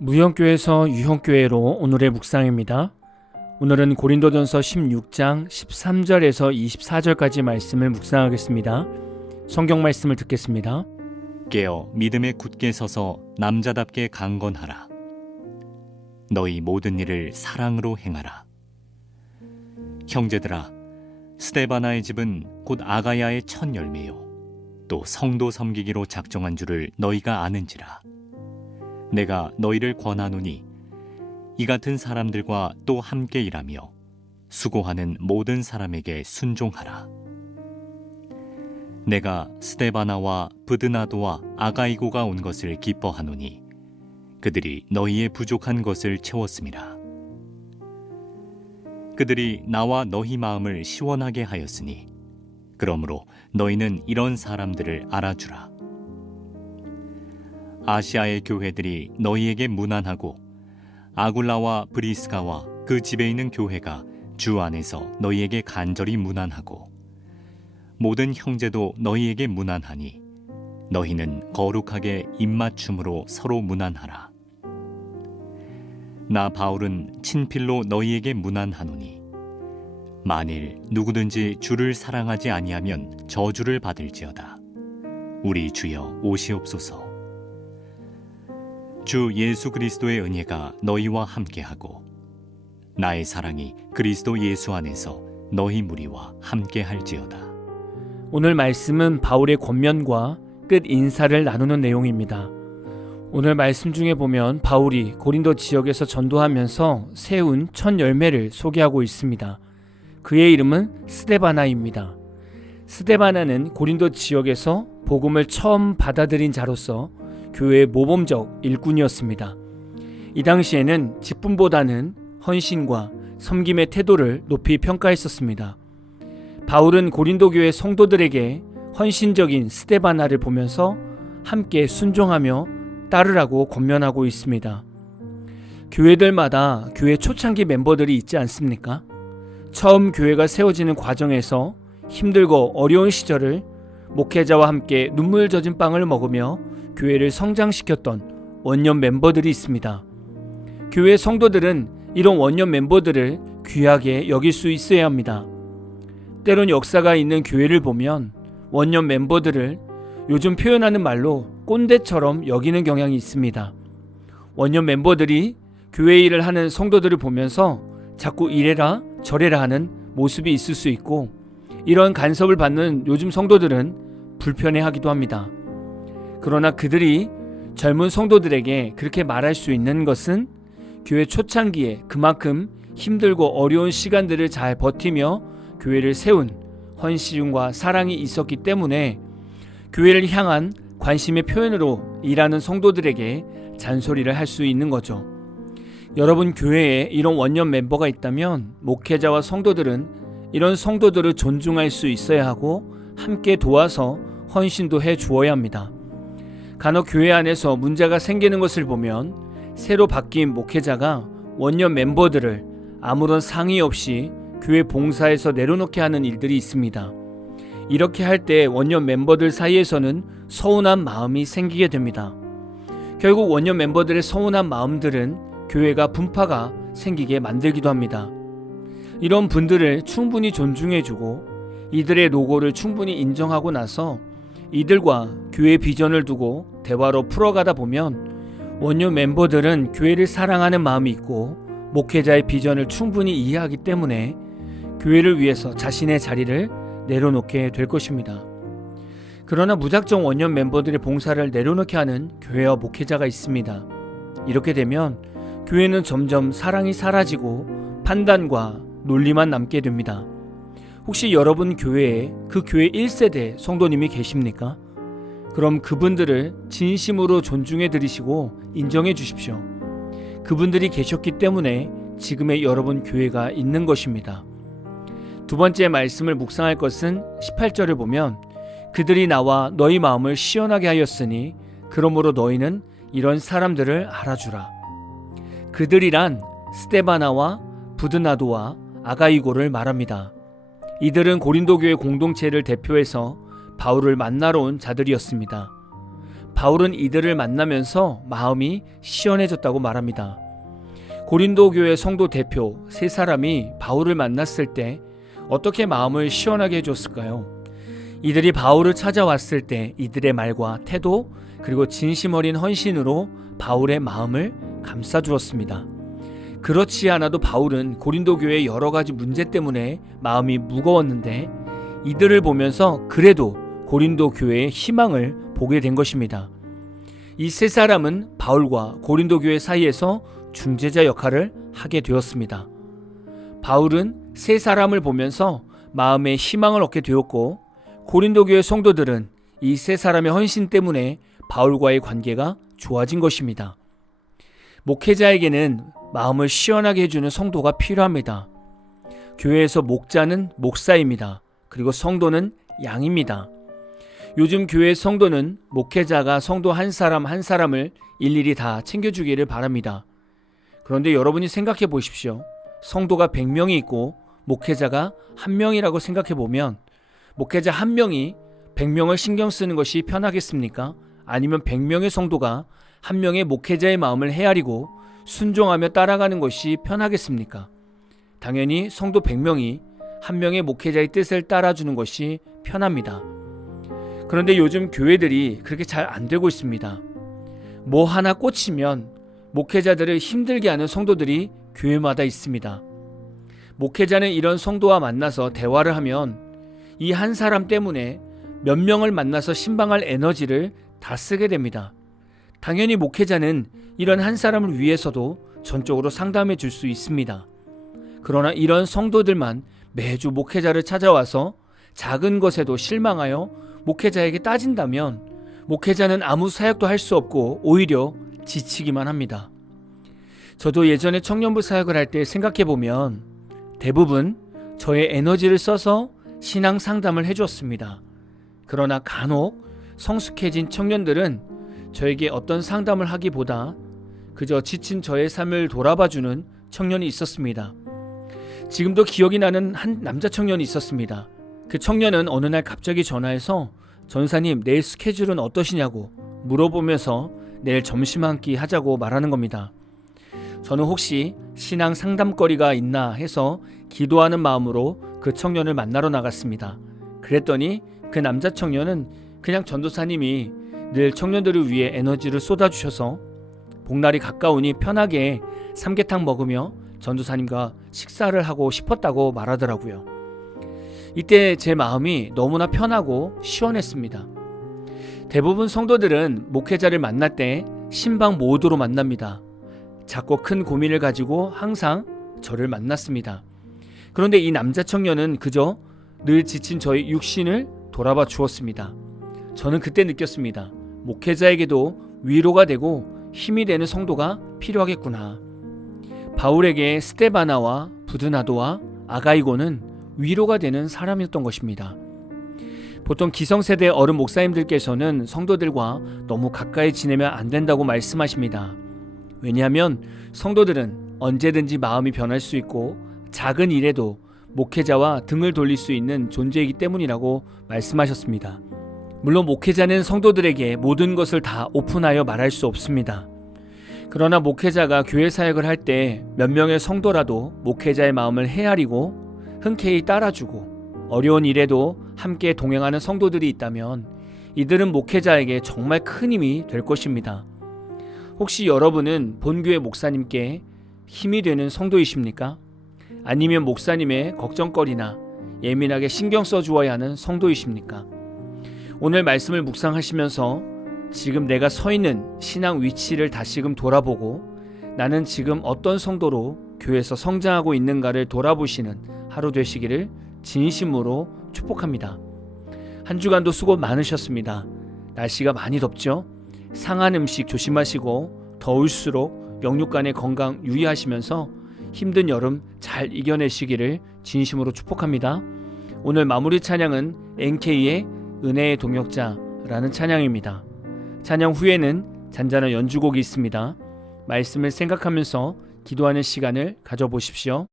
무형교회에서 유형교회로 오늘의 묵상입니다. 오늘은 고린도전서 16장 13절에서 24절까지 말씀을 묵상하겠습니다. 성경 말씀을 듣겠습니다. 깨어 믿음에 굳게 서서 남자답게 강건하라. 너희 모든 일을 사랑으로 행하라. 형제들아, 스데바나의 집은 곧 아가야의 첫 열매요 또 성도 섬기기로 작정한 줄을 너희가 아는지라. 내가 너희를 권하노니 이 같은 사람들과 또 함께 일하며 수고하는 모든 사람에게 순종하라. 내가 스데바나와 브드나도와 아가이고가 온 것을 기뻐하노니 그들이 너희의 부족한 것을 채웠음이라. 그들이 나와 너희 마음을 시원하게 하였으니 그러므로 너희는 이런 사람들을 알아주라. 아시아의 교회들이 너희에게 무난하고 아굴라와 브리스가와 그 집에 있는 교회가 주 안에서 너희에게 간절히 무난하고 모든 형제도 너희에게 무난하니 너희는 거룩하게 입맞춤으로 서로 무난하라. 나 바울은 친필로 너희에게 무난하노니 만일 누구든지 주를 사랑하지 아니하면 저주를 받을지어다. 우리 주여 오시옵소서. 주 예수 그리스도의 은혜가 너희와 함께하고 나의 사랑이 그리스도 예수 안에서 너희 무리와 함께할지어다. 오늘 말씀은 바울의 권면과 끝 인사를 나누는 내용입니다. 오늘 말씀 중에 보면 바울이 고린도 지역에서 전도하면서 세운 첫 열매를 소개하고 있습니다. 그의 이름은 스데바나입니다. 스데바나는 고린도 지역에서 복음을 처음 받아들인 자로서 교회의 모범적 일꾼이었습니다. 이 당시에는 직분보다는 헌신과 섬김의 태도를 높이 평가했었습니다. 바울은 고린도 교회 성도들에게 헌신적인 스데바나를 보면서 함께 순종하며 따르라고 권면하고 있습니다. 교회들마다 교회 초창기 멤버들이 있지 않습니까? 처음 교회가 세워지는 과정에서 힘들고 어려운 시절을 목회자와 함께 눈물 젖은 빵을 먹으며 교회를 성장시켰던 원년 멤버들이 있습니다. 교회 성도들은 이런 원년 멤버들을 귀하게 여길 수 있어야 합니다. 때론 역사가 있는 교회를 보면 원년 멤버들을 요즘 표현하는 말로 꼰대처럼 여기는 경향이 있습니다. 원년 멤버들이 교회 일을 하는 성도들을 보면서 자꾸 이래라 저래라 하는 모습이 있을 수 있고 이런 간섭을 받는 요즘 성도들은 불편해하기도 합니다. 그러나 그들이 젊은 성도들에게 그렇게 말할 수 있는 것은 교회 초창기에 그만큼 힘들고 어려운 시간들을 잘 버티며 교회를 세운 헌신과 사랑이 있었기 때문에 교회를 향한 관심의 표현으로 일하는 성도들에게 잔소리를 할 수 있는 거죠. 여러분 교회에 이런 원년 멤버가 있다면 목회자와 성도들은 이런 성도들을 존중할 수 있어야 하고 함께 도와서 헌신도 해 주어야 합니다. 간혹 교회 안에서 문제가 생기는 것을 보면 새로 바뀐 목회자가 원년 멤버들을 아무런 상의 없이 교회 봉사에서 내려놓게 하는 일들이 있습니다. 이렇게 할 때 원년 멤버들 사이에서는 서운한 마음이 생기게 됩니다. 결국 원년 멤버들의 서운한 마음들은 교회가 분파가 생기게 만들기도 합니다. 이런 분들을 충분히 존중해주고 이들의 노고를 충분히 인정하고 나서 이들과 교회 비전을 두고 대화로 풀어가다 보면 원년 멤버들은 교회를 사랑하는 마음이 있고 목회자의 비전을 충분히 이해하기 때문에 교회를 위해서 자신의 자리를 내려놓게 될 것입니다. 그러나 무작정 원년 멤버들의 봉사를 내려놓게 하는 교회와 목회자가 있습니다. 이렇게 되면 교회는 점점 사랑이 사라지고 판단과 논리만 남게 됩니다. 혹시 여러분 교회에 그 교회 1세대 성도님이 계십니까? 그럼 그분들을 진심으로 존중해 드리시고 인정해 주십시오. 그분들이 계셨기 때문에 지금의 여러분 교회가 있는 것입니다. 두 번째 말씀을 묵상할 것은 18절을 보면 그들이 나와 너희 마음을 시원하게 하였으니 그러므로 너희는 이런 사람들을 알아주라. 그들이란 스데바나와 브드나도와 아가이고를 말합니다. 이들은 고린도 교회 공동체를 대표해서 바울을 만나러 온 자들이었습니다. 바울은 이들을 만나면서 마음이 시원해졌다고 말합니다. 고린도 교회 성도 대표 세 사람이 바울을 만났을 때 어떻게 마음을 시원하게 해줬을까요? 이들이 바울을 찾아왔을 때 이들의 말과 태도 그리고 진심 어린 헌신으로 바울의 마음을 감싸주었습니다. 그렇지 않아도 바울은 고린도 교회의 여러 가지 문제 때문에 마음이 무거웠는데 이들을 보면서 그래도 고린도 교회의 희망을 보게 된 것입니다. 이 세 사람은 바울과 고린도 교회 사이에서 중재자 역할을 하게 되었습니다. 바울은 세 사람을 보면서 마음의 희망을 얻게 되었고 고린도 교회 성도들은 이 세 사람의 헌신 때문에 바울과의 관계가 좋아진 것입니다. 목회자에게는 마음을 시원하게 해주는 성도가 필요합니다. 교회에서 목자는 목사입니다. 그리고 성도는 양입니다. 요즘 교회 성도는 목회자가 성도 한 사람 한 사람을 일일이 다 챙겨주기를 바랍니다. 그런데 여러분이 생각해 보십시오. 성도가 100명이 있고 목회자가 1명이라고 생각해 보면 목회자 1명이 100명을 신경 쓰는 것이 편하겠습니까? 아니면 100명의 성도가 1명의 목회자의 마음을 헤아리고 순종하며 따라가는 것이 편하겠습니까? 당연히 성도 100명이 1명의 목회자의 뜻을 따라주는 것이 편합니다. 그런데 요즘 교회들이 그렇게 잘 안 되고 있습니다. 뭐 하나 꽂히면 목회자들을 힘들게 하는 성도들이 교회마다 있습니다. 목회자는 이런 성도와 만나서 대화를 하면 이 한 사람 때문에 몇 명을 만나서 신방할 에너지를 다 쓰게 됩니다. 당연히 목회자는 이런 한 사람을 위해서도 전적으로 상담해 줄 수 있습니다. 그러나 이런 성도들만 매주 목회자를 찾아와서 작은 것에도 실망하여 목회자에게 따진다면 목회자는 아무 사역도 할 수 없고 오히려 지치기만 합니다. 저도 예전에 청년부 사역을 할 때 생각해 보면 대부분 저의 에너지를 써서 신앙 상담을 해주었습니다. 그러나 간혹 성숙해진 청년들은 저에게 어떤 상담을 하기보다 그저 지친 저의 삶을 돌아봐주는 청년이 있었습니다. 지금도 기억이 나는 한 남자 청년이 있었습니다. 그 청년은 어느 날 갑자기 전화해서 전사님 내일 스케줄은 어떠시냐고 물어보면서 내일 점심 한 끼 하자고 말하는 겁니다. 저는 혹시 신앙 상담거리가 있나 해서 기도하는 마음으로 그 청년을 만나러 나갔습니다. 그랬더니 그 남자 청년은 그냥 전도사님이 늘 청년들을 위해 에너지를 쏟아주셔서 복날이 가까우니 편하게 삼계탕 먹으며 전도사님과 식사를 하고 싶었다고 말하더라고요. 이때 제 마음이 너무나 편하고 시원했습니다. 대부분 성도들은 목회자를 만날 때 신방 모드로 만납니다. 작고 큰 고민을 가지고 항상 저를 만났습니다. 그런데 이 남자 청년은 그저 늘 지친 저의 육신을 돌아봐 주었습니다. 저는 그때 느꼈습니다. 목회자에게도 위로가 되고 힘이 되는 성도가 필요하겠구나. 바울에게 스데바나와 부드나도와 아가이고는 위로가 되는 사람이었던 것입니다. 보통 기성세대 어른 목사님들께서는 성도들과 너무 가까이 지내면 안 된다고 말씀하십니다. 왜냐하면 성도들은 언제든지 마음이 변할 수 있고 작은 일에도 목회자와 등을 돌릴 수 있는 존재이기 때문이라고 말씀하셨습니다. 물론 목회자는 성도들에게 모든 것을 다 오픈하여 말할 수 없습니다. 그러나 목회자가 교회 사역을 할 때 몇 명의 성도라도 목회자의 마음을 헤아리고 흔쾌히 따라주고 어려운 일에도 함께 동행하는 성도들이 있다면 이들은 목회자에게 정말 큰 힘이 될 것입니다. 혹시 여러분은 본교회 목사님께 힘이 되는 성도이십니까? 아니면 목사님의 걱정거리나 예민하게 신경 써주어야 하는 성도이십니까? 오늘 말씀을 묵상하시면서 지금 내가 서 있는 신앙 위치를 다시금 돌아보고 나는 지금 어떤 성도로 교회에서 성장하고 있는가를 돌아보시는 하루 되시기를 진심으로 축복합니다. 한 주간도 수고 많으셨습니다. 날씨가 많이 덥죠? 상한 음식 조심하시고 더울수록 영육간의 건강 유의하시면서 힘든 여름 잘 이겨내시기를 진심으로 축복합니다. 오늘 마무리 찬양은 NK의 은혜의 동역자라는 찬양입니다. 찬양 후에는 잔잔한 연주곡이 있습니다. 말씀을 생각하면서 기도하는 시간을 가져보십시오.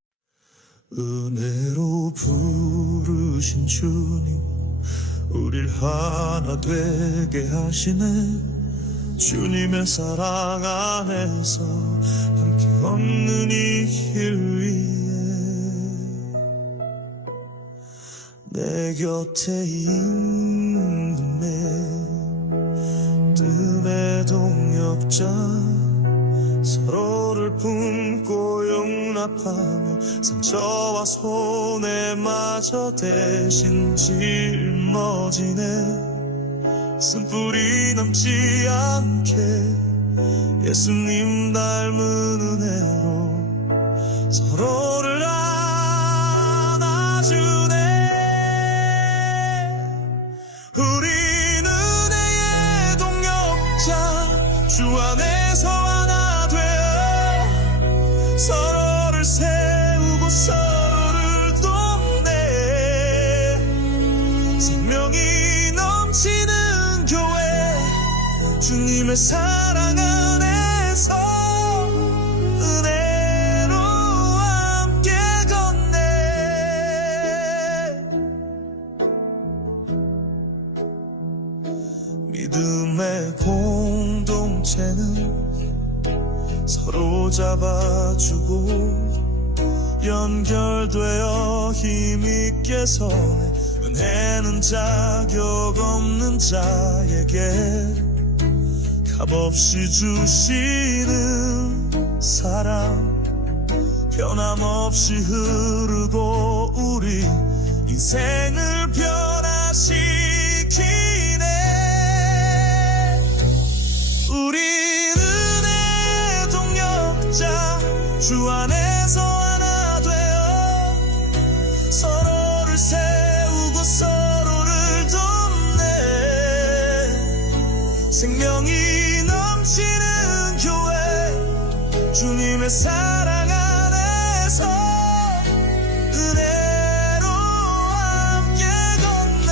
은혜로 부르신 주님 우릴 하나 되게 하시네 주님의 사랑 안에서 함께 걷는 이 길 위에 내 곁에 있는 뜸의 동역자 서로를 품고 용납하며 상처와 손해마저 대신 짊어지네 쓴뿌리 남지 않게 예수님 닮은 은혜로 서로를 안아주네 우리는 은혜의 동역자 주 안에서 하나 되어 서로를 세우고 서로를 돕네 생명이 넘치는 교회 주님의 사랑 안에서 은혜로 함께 걷네 믿음의 공동체는 서로 잡아주고 연결되어 힘있게 서네 은혜는 자격 없는 자에게 값없이 주시는 사랑 변함없이 흐르고 우리 인생을 변화시키네 우리는 은혜의 동역자 주 안에서 하나 되어 서로를 세우고 서로를 돕네 생명이 넘치는 교회 주님의 사랑 안에서 은혜로 함께 걷네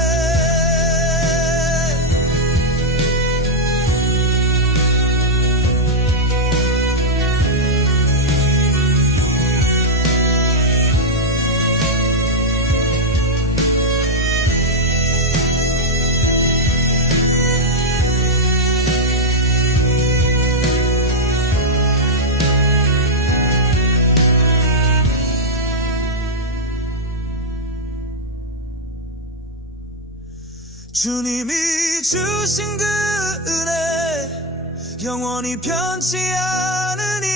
주님이 주신 그 은혜 영원히 변치 않으니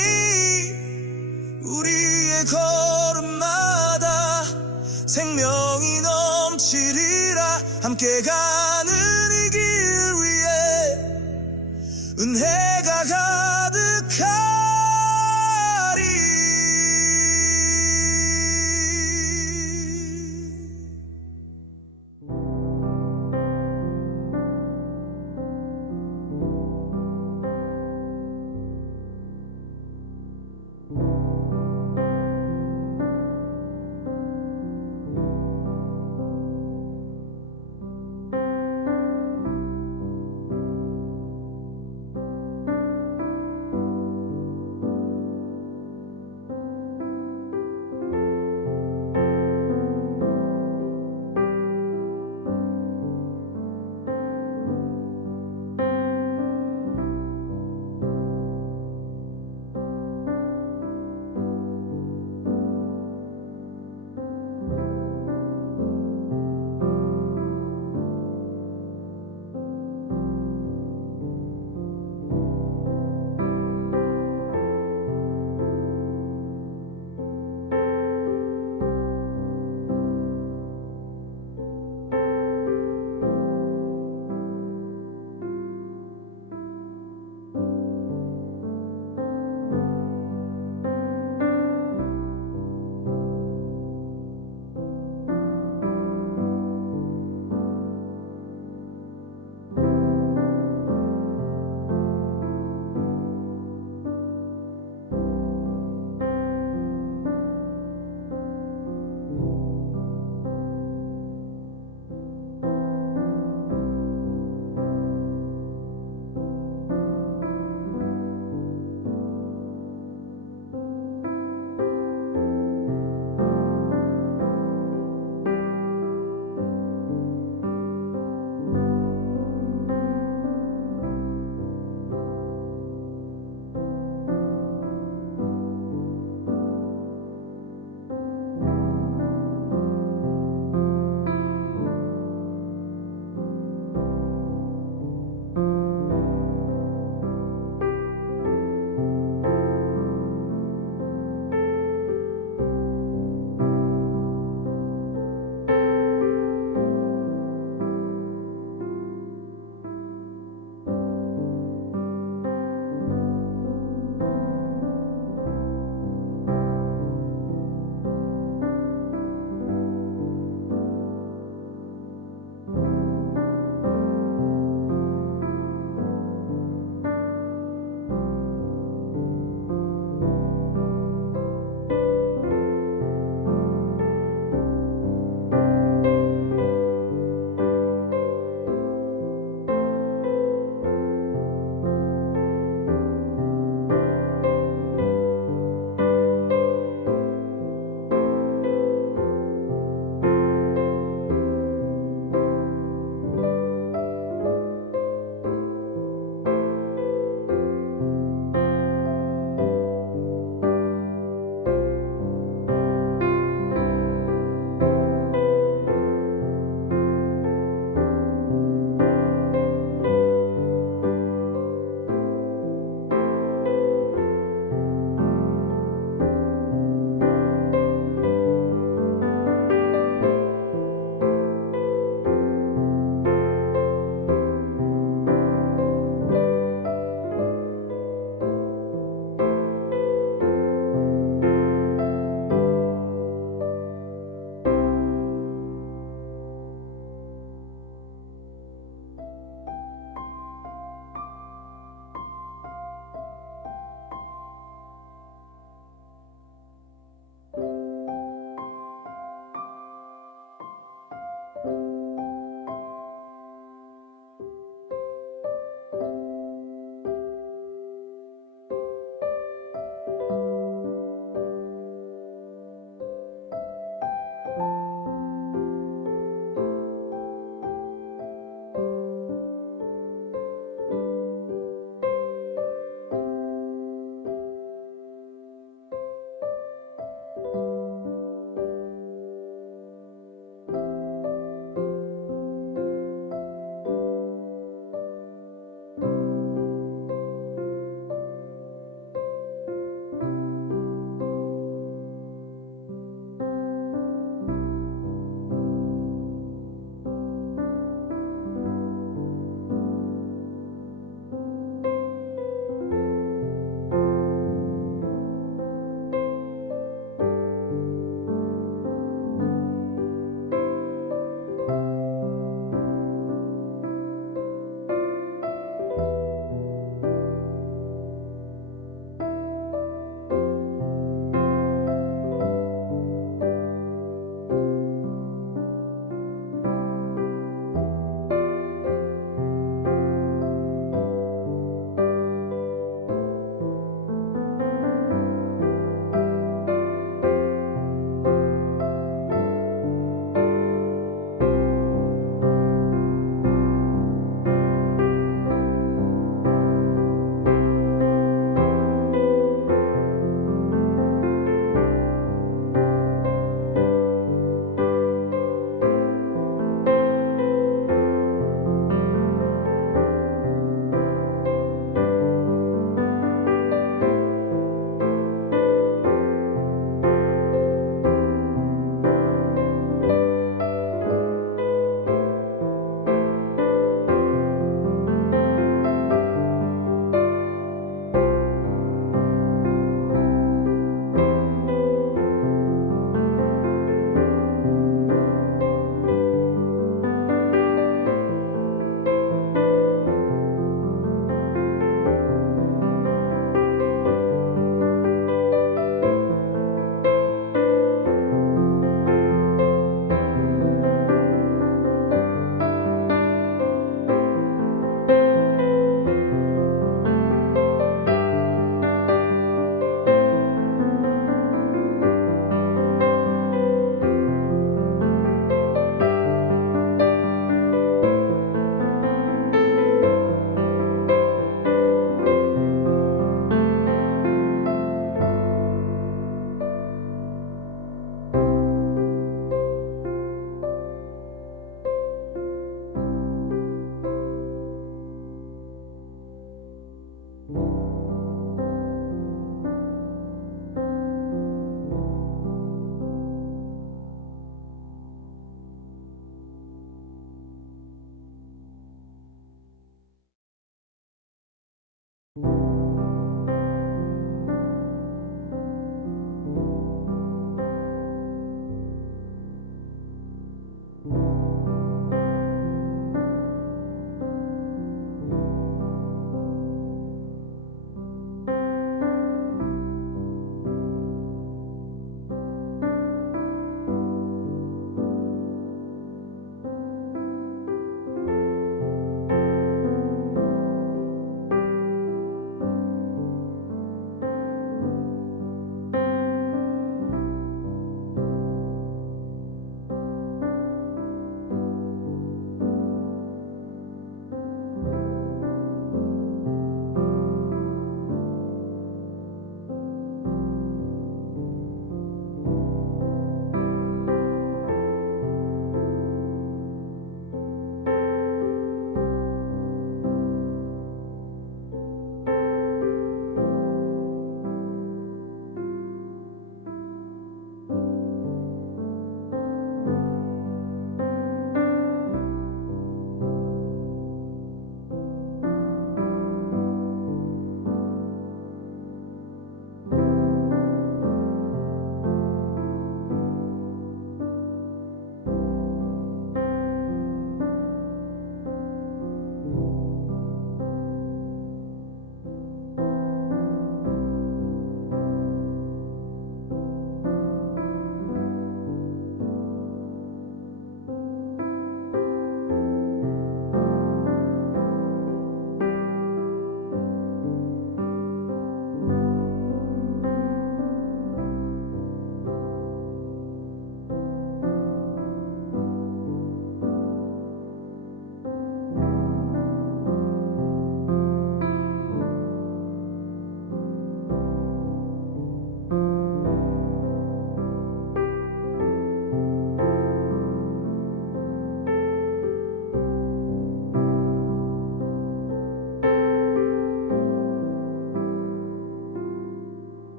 우리의 걸음마다 생명이 넘치리라 함께 가는 이 길 위에 은혜가 가득한